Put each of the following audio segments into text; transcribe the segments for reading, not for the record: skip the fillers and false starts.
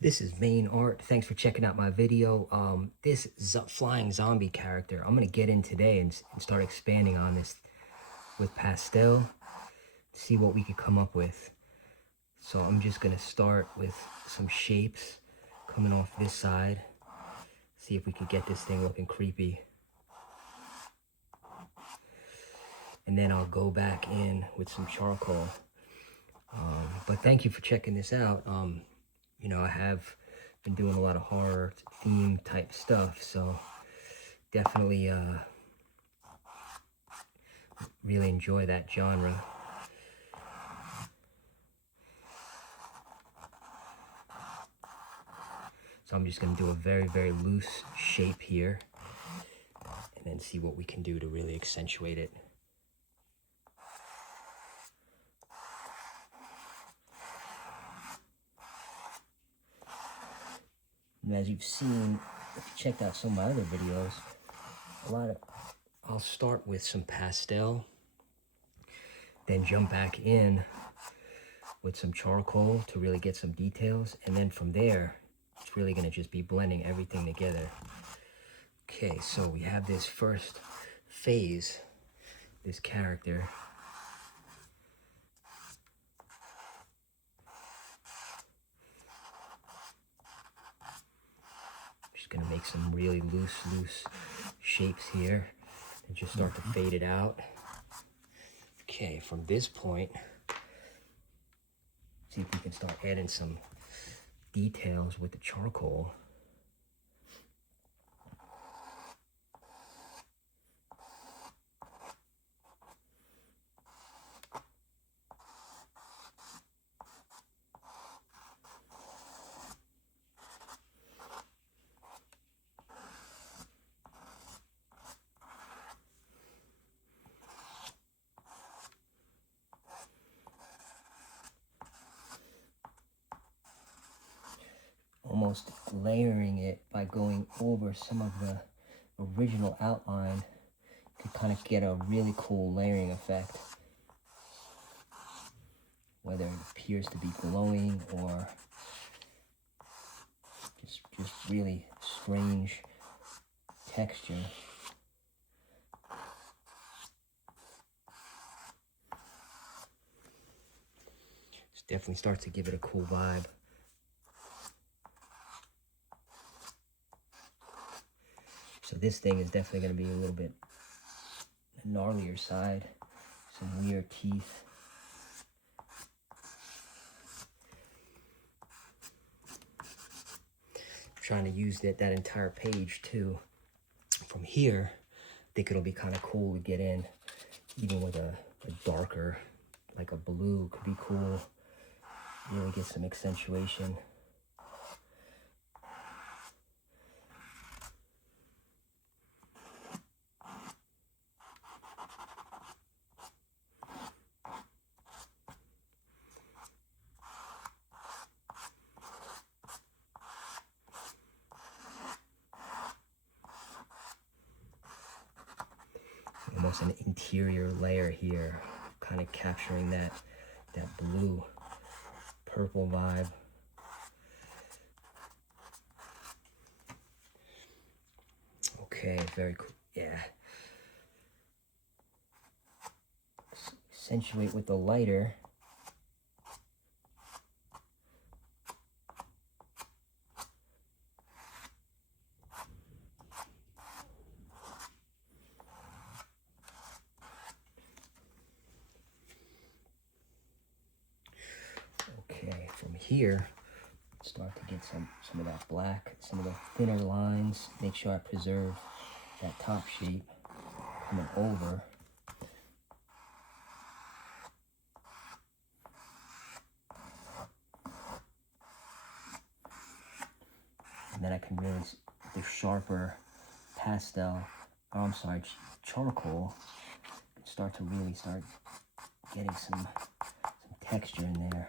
This is Main Art. Thanks for checking out my video. This flying zombie character, I'm going to get in today and start expanding on this with Pastel, see what we could come up with. So I'm just going to start with some shapes coming off this side, see if we could get this thing looking creepy. And then I'll go back in with some charcoal. But thank you for checking this out. I have been doing a lot of horror theme type stuff, so definitely really enjoy that genre. So I'm just going to do a very loose shape here and then see what we can do to really accentuate it. And as you've seen, if you checked out some of my other videos, I'll start with some pastel, then jump back in with some charcoal to really get some details, and then from there, it's really going to just be blending everything together. Okay, so we have this first phase, this character. Just gonna make some really loose shapes here and just start to fade it out. Okay, from this point, see if we can start adding some details with the charcoal. Almost layering it by going over some of the original outline to kind of get a really cool layering effect. Whether it appears to be glowing or just really strange texture. This definitely starts to give it a cool vibe. So this thing is definitely going to be a little bit gnarlier side, some weird teeth. I'm trying to use that entire page too. From here, I think it'll be kind of cool to get in, even with a darker, like a blue could be cool. Really get some accentuation. Almost an interior layer here, kind of capturing that blue purple vibe. Okay, very cool. Yeah. Accentuate with the lighter. Okay, from here, start to get some of that black, some of the thinner lines. Make sure I preserve that top shape coming over. And then I can really, the sharper pastel, oh, I'm sorry, charcoal, start to really start getting some texture in there.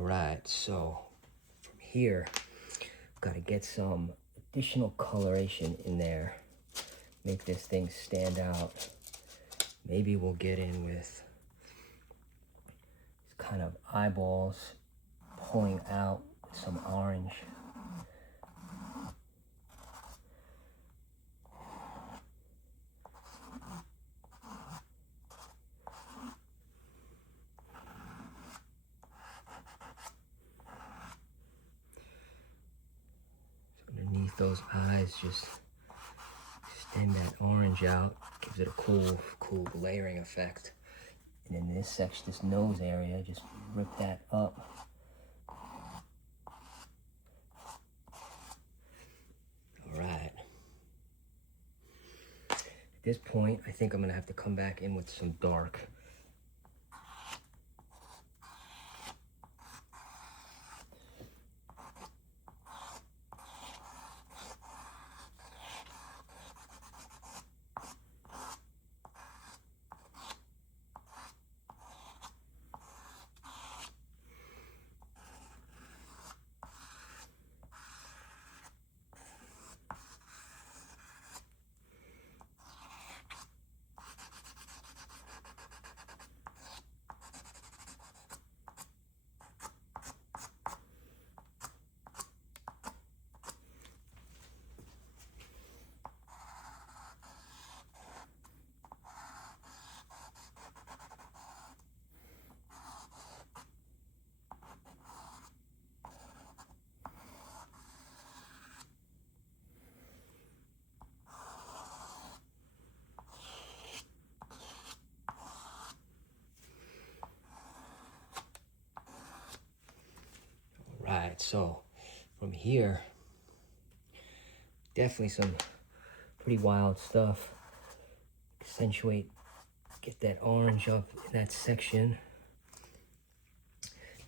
All right, so from here, got to get some additional coloration in there. Make this thing stand out. Maybe we'll get in with kind of eyeballs pulling out some orange. So underneath those eyes, just extend that orange out, gives it a cool layering effect. And in this section, this nose area, just rip that up. All right. At this point, I think I'm gonna have to come back in with some dark. Right, so from here, definitely some pretty wild stuff. Accentuate, get that orange up in that section.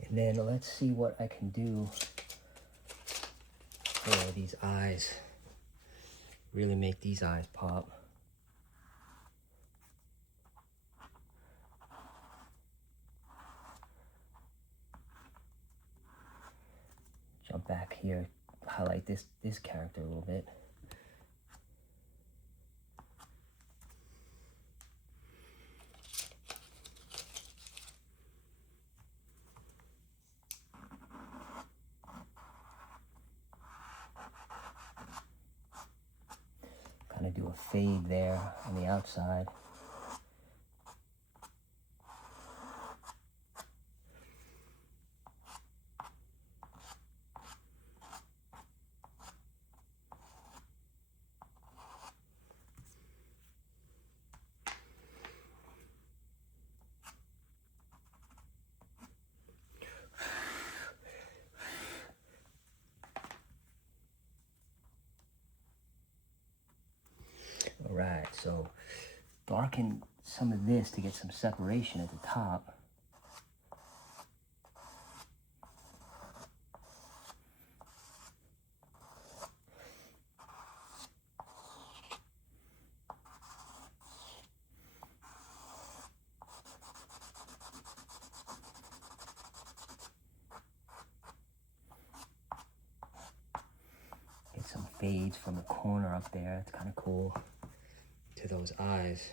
And then let's see what I can do for these eyes. Really make these eyes pop. Jump back here, highlight this character a little bit. Kind of do a fade there on the outside. All right, so darken some of this to get some separation at the top. Get some fades from the corner up there. It's kind of cool. To those eyes.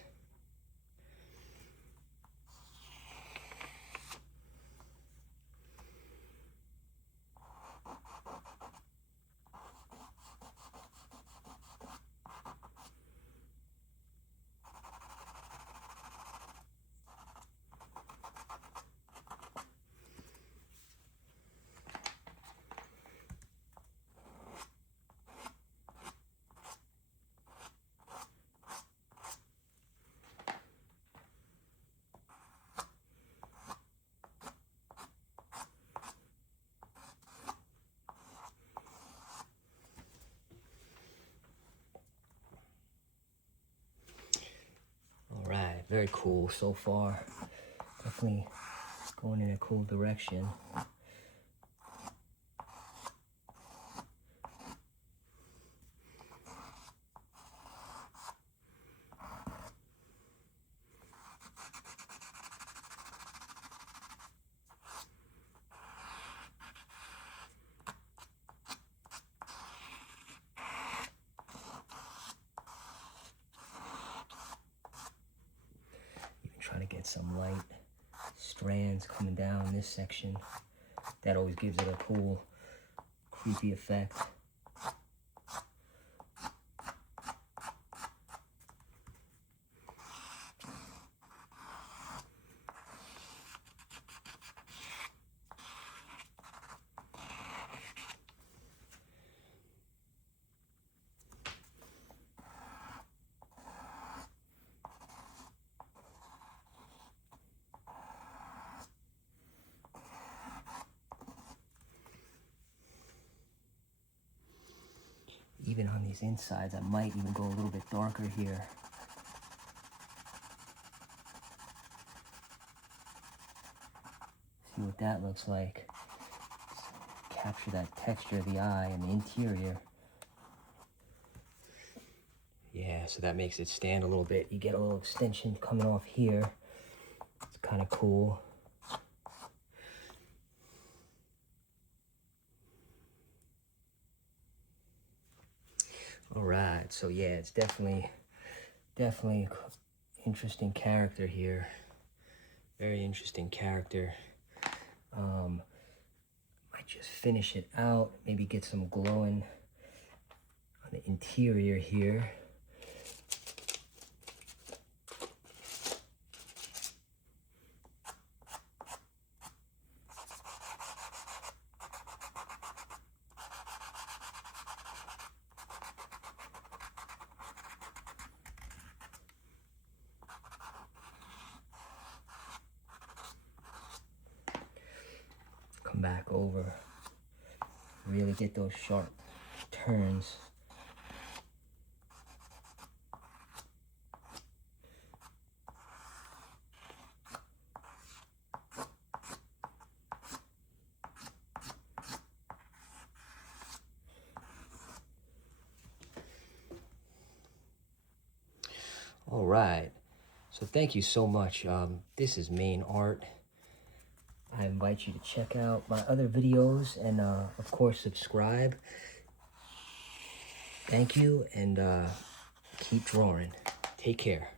Very cool so far. Definitely going in a cool direction. Get some light strands coming down this section. That always gives it a cool, creepy effect. Even on these insides, I might even go a little bit darker here. See what that looks like. Capture that texture of the eye and the interior. Yeah, so that makes it stand a little bit. You get a little extension coming off here. It's kind of cool. All right, so yeah, it's definitely interesting character here. Very interesting character. Might just finish it out, maybe get some glowing on the interior here. Come back over, really get those sharp turns. All right, so thank you so much. This is main art. I invite you to check out my other videos and of course subscribe. Thank you, and keep drawing. Take care.